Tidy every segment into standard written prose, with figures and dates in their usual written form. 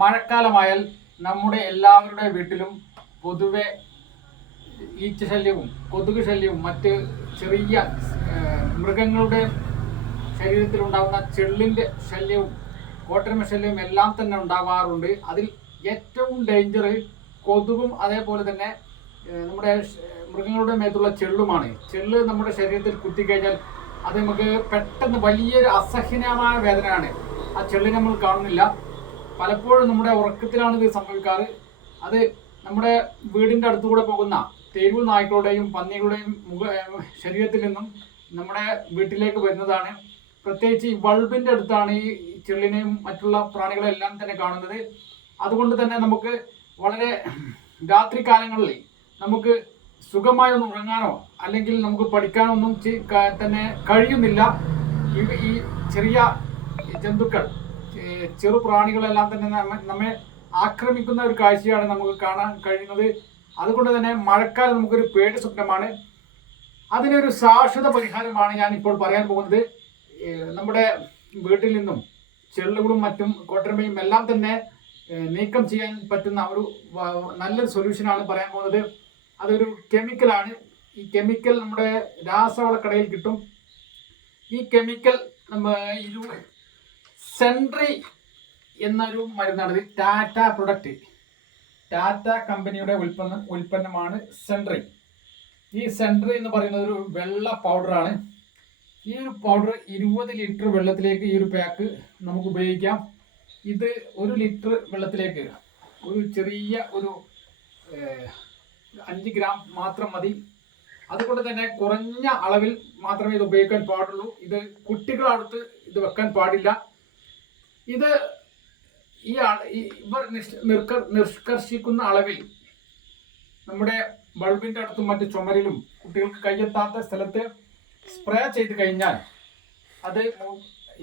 മഴക്കാലമായാൽ നമ്മുടെ എല്ലാവരുടെ വീട്ടിലും പൊതുവെ ഈച്ച ശല്യവും കൊതുക് ശല്യവും മറ്റ് ചെറിയ മൃഗങ്ങളുടെ ശരീരത്തിലുണ്ടാകുന്ന ചെള്ളിൻ്റെ ശല്യവും കോട്ടരമ ശല്യവും എല്ലാം തന്നെ ഉണ്ടാകാറുണ്ട്. അതിൽ ഏറ്റവും ഡേഞ്ചർ കൊതുകും അതേപോലെ തന്നെ നമ്മുടെ മൃഗങ്ങളുടെ മേത്തുള്ള ചെള്ളുമാണ്. ചെള്ള് നമ്മുടെ ശരീരത്തിൽ കുത്തിക്കഴിഞ്ഞാൽ അത് നമുക്ക് പെട്ടെന്ന് വലിയൊരു അസഹനീയമായ വേദനയാണ്. ആ ചെള്ളിനെ നമ്മൾ കാണുന്നില്ല. പലപ്പോഴും നമ്മുടെ ഉറക്കത്തിലാണ് ഇത് സംഭവിക്കാറ്. അത് നമ്മുടെ വീടിൻ്റെ അടുത്തുകൂടെ പോകുന്ന തെരുവ് നായ്ക്കളുടെയും പന്നികളുടെയും ശരീരത്തിൽ നിന്നും നമ്മുടെ വീട്ടിലേക്ക് വരുന്നതാണ്. പ്രത്യേകിച്ച് ഈ ബൾബിൻ്റെ അടുത്താണ് ഈ ചെള്ളിനെയും മറ്റുള്ള പ്രാണികളെല്ലാം തന്നെ കാണുന്നത്. അതുകൊണ്ട് തന്നെ നമുക്ക് വളരെ രാത്രി കാലങ്ങളിൽ നമുക്ക് സുഖമായി ഒന്ന് ഉറങ്ങാനോ അല്ലെങ്കിൽ നമുക്ക് പഠിക്കാനോ ഒന്നും തന്നെ കഴിയുന്നില്ല. ഈ ചെറിയ ജന്തുക്കൾ ചെറു പ്രാണികളെല്ലാം തന്നെ നമ്മെ ആക്രമിക്കുന്ന ഒരു കാഴ്ചയാണ് നമുക്ക് കാണാൻ കഴിയുന്നത്. അതുകൊണ്ട് തന്നെ മഴക്കാലം നമുക്കൊരു പേടി സ്വപ്നമാണ്. അതിനൊരു ശാശ്വത പരിഹാരമാണ് ഞാൻ ഇപ്പോൾ പറയാൻ പോകുന്നത്. നമ്മുടെ വീട്ടിൽ നിന്നും ചെള്ളുകളും മറ്റും കോട്ടരമയും എല്ലാം തന്നെ നീക്കം ചെയ്യാൻ പറ്റുന്ന ഒരു നല്ലൊരു സൊല്യൂഷനാണ് പറയാൻ പോകുന്നത്. അതൊരു കെമിക്കലാണ്. ഈ കെമിക്കൽ നമ്മുടെ രാസവളക്കടയിൽ കിട്ടും. ഈ കെമിക്കൽ സെൻട്രി എന്നൊരു മരുന്നാണ്. ടാറ്റ പ്രൊഡക്റ്റ്, ടാറ്റ കമ്പനിയുടെ ഉൽപ്പന്നമാണ് സെൻട്രി. ഈ സെൻട്രി എന്ന് പറയുന്നത് ഒരു വെള്ള പൗഡറാണ്. ഈ ഒരു പൗഡർ 20 ലിറ്റർ വെള്ളത്തിലേക്ക് ഈ ഒരു പാക്ക് നമുക്ക് ഉപയോഗിക്കാം. ഇത് 1 ലിറ്റർ വെള്ളത്തിലേക്ക് ഒരു ചെറിയ ഒരു 5 ഗ്രാം മാത്രം മതി. അതുകൊണ്ട് തന്നെ കുറഞ്ഞ അളവിൽ മാത്രമേ ഇത് ഉപയോഗിക്കാൻ പാടുള്ളൂ. ഇത് കുട്ടികളടുത്ത് ഇത് വെക്കാൻ പാടില്ല. ഇത് ഇവർ നിഷ്കർഷിക്കുന്ന അളവിൽ നമ്മുടെ ബൾബിൻ്റെ അടുത്തും മറ്റ് ചുമരിലും കുട്ടികൾക്ക് കയ്യെത്താത്ത സ്ഥലത്ത് സ്പ്രേ ചെയ്ത് കഴിഞ്ഞാൽ അത്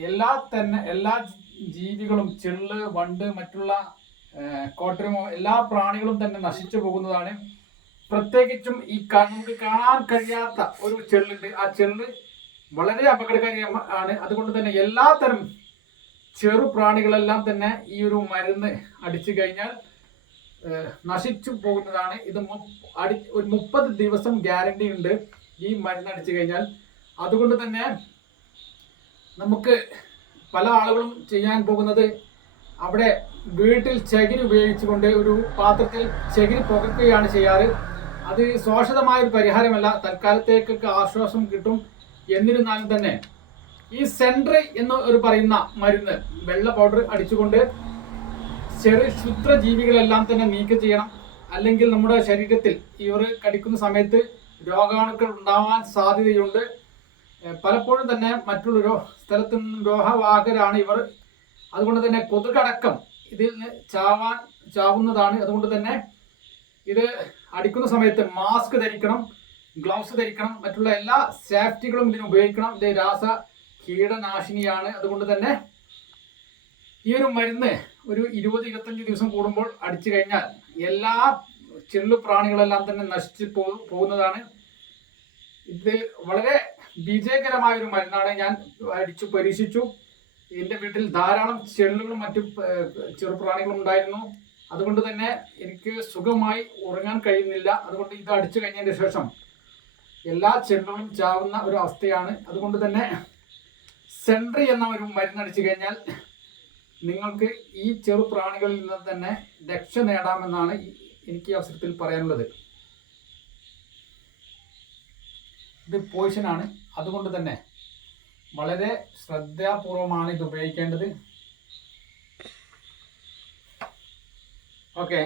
എല്ലാ ജീവികളും ചെള്ള്, വണ്ട്, മറ്റുള്ള കോട്ടരമോ എല്ലാ പ്രാണികളും തന്നെ നശിച്ചു പോകുന്നതാണ്. പ്രത്യേകിച്ചും ഈ നമുക്ക് കാണാൻ കഴിയാത്ത ഒരു ചെള്ളുണ്ട്. ആ ചെള്ള് വളരെ അപകടകാരിയാണ്. അതുകൊണ്ട് തന്നെ എല്ലാത്തരം ചെറു പ്രാണികളെല്ലാം തന്നെ ഈ ഒരു മരുന്ന് അടിച്ചു കഴിഞ്ഞാൽ നശിച്ചു പോകുന്നതാണ്. ഇത് ഒരു 30 ദിവസം ഗ്യാരണ്ടി ഉണ്ട് ഈ മരുന്ന് അടിച്ചു കഴിഞ്ഞാൽ. അതുകൊണ്ട് തന്നെ നമുക്ക് പല ആളുകളും ചെയ്യാൻ പോകുന്നത് അവിടെ വീട്ടിൽ ചകിരി ഉപയോഗിച്ചുകൊണ്ട് ഒരു പാത്രത്തിൽ ചകിരി പുകയ്ക്കുകയാണ് ചെയ്യാറ്. അത് ശാശ്വതമായൊരു പരിഹാരമല്ല, തൽക്കാലത്തേക്കൊക്കെ ആശ്വാസം കിട്ടും. എന്നിരുന്നാലും തന്നെ ഈ സെൻട്രി എന്ന് പറയുന്ന മരുന്ന് വെള്ള പൗഡർ അടിച്ചുകൊണ്ട് ചെറിയ ക്ഷുദ്രജീവികളെല്ലാം തന്നെ നീക്കം ചെയ്യണം. അല്ലെങ്കിൽ നമ്മുടെ ശരീരത്തിൽ ഇവർ കടിക്കുന്ന സമയത്ത് രോഗാണുക്കൾ ഉണ്ടാവാൻ സാധ്യതയുണ്ട്. പലപ്പോഴും തന്നെ മറ്റുള്ള സ്ഥലത്തു നിന്നും രോഗവാഹകരാണ് ഇവർ. അതുകൊണ്ട് തന്നെ കൊതുകടക്കം ഇതിൽ നിന്ന് ചാവുന്നതാണ്. അതുകൊണ്ട് തന്നെ ഇത് അടിക്കുന്ന സമയത്ത് മാസ്ക് ധരിക്കണം, ഗ്ലൗസ് ധരിക്കണം, മറ്റുള്ള എല്ലാ സേഫ്റ്റികളും ഇതിന് ഉപയോഗിക്കണം. ഇത് രാസ കീടനാശിനിയാണ്. അതുകൊണ്ട് തന്നെ ഈ ഒരു മരുന്ന് ഒരു 20-25 ദിവസം കൂടുമ്പോൾ അടിച്ചു കഴിഞ്ഞാൽ എല്ലാ ചെള്ളു പ്രാണികളെല്ലാം തന്നെ നശിച്ചു പോകുന്നതാണ്. ഇത് വളരെ വിജയകരമായ ഒരു മരുന്നാണ്. ഞാൻ അടിച്ചു പരീക്ഷിച്ചു. എൻ്റെ വീട്ടിൽ ധാരാളം ചെള്ളുകളും മറ്റു ചെറുപ്രാണികളും ഉണ്ടായിരുന്നു. അതുകൊണ്ട് തന്നെ എനിക്ക് സുഖമായി ഉറങ്ങാൻ കഴിയുന്നില്ല. അതുകൊണ്ട് ഇത് അടിച്ചു കഴിഞ്ഞതിന് ശേഷം എല്ലാ ചെള്ളുകളും ചാവുന്ന ഒരു അവസ്ഥയാണ്. അതുകൊണ്ട് തന്നെ സെൻട്രി എന്ന ഒരു മരുന്ന് അടിച്ചു കഴിഞ്ഞാൽ നിങ്ങൾക്ക് ഈ ചെറു പ്രാണികളിൽ നിന്ന് തന്നെ രക്ഷ നേടാമെന്നാണ് എനിക്ക് ഈ അവസരത്തിൽ പറയാനുള്ളത്. ഇത് പോയിസനാണ്. അതുകൊണ്ട് തന്നെ വളരെ ശ്രദ്ധാപൂർവമാണ് ഇത് ഉപയോഗിക്കേണ്ടത്. ഓക്കെ.